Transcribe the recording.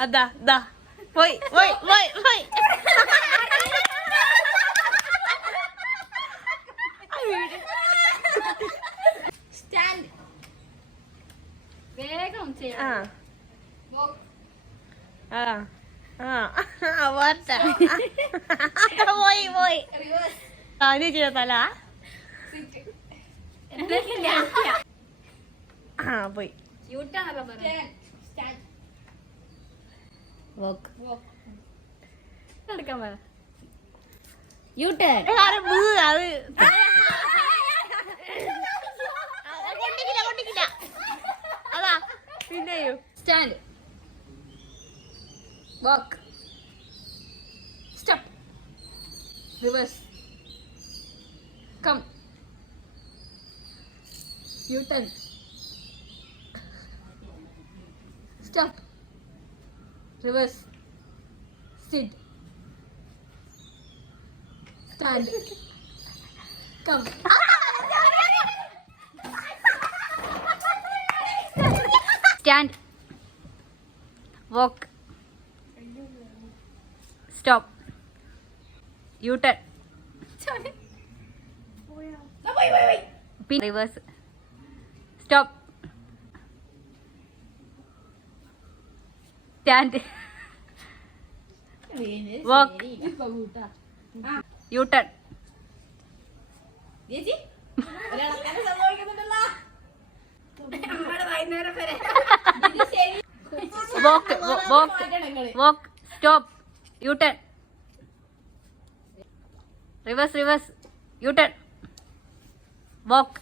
അതാ ദാ പോയി പോയി പോയി പോയി. സ്റ്റാൻഡ്. വേഗം ആ ആ ആ പോയി പോയി. നീ ചെയ്ത തല ആ പോയി. അതാ പിന്നെയോ stand. Walk. Step. Reverse. Come. U turn. Step. Reverse. Sit. Stand. Come. Stand. Walk. Stop. U-turn. Reverse. Stop. Stand. Walk. U-turn. Walk. Walk. Walk. Stop. U-turn. Reverse, reverse. U-turn. Walk.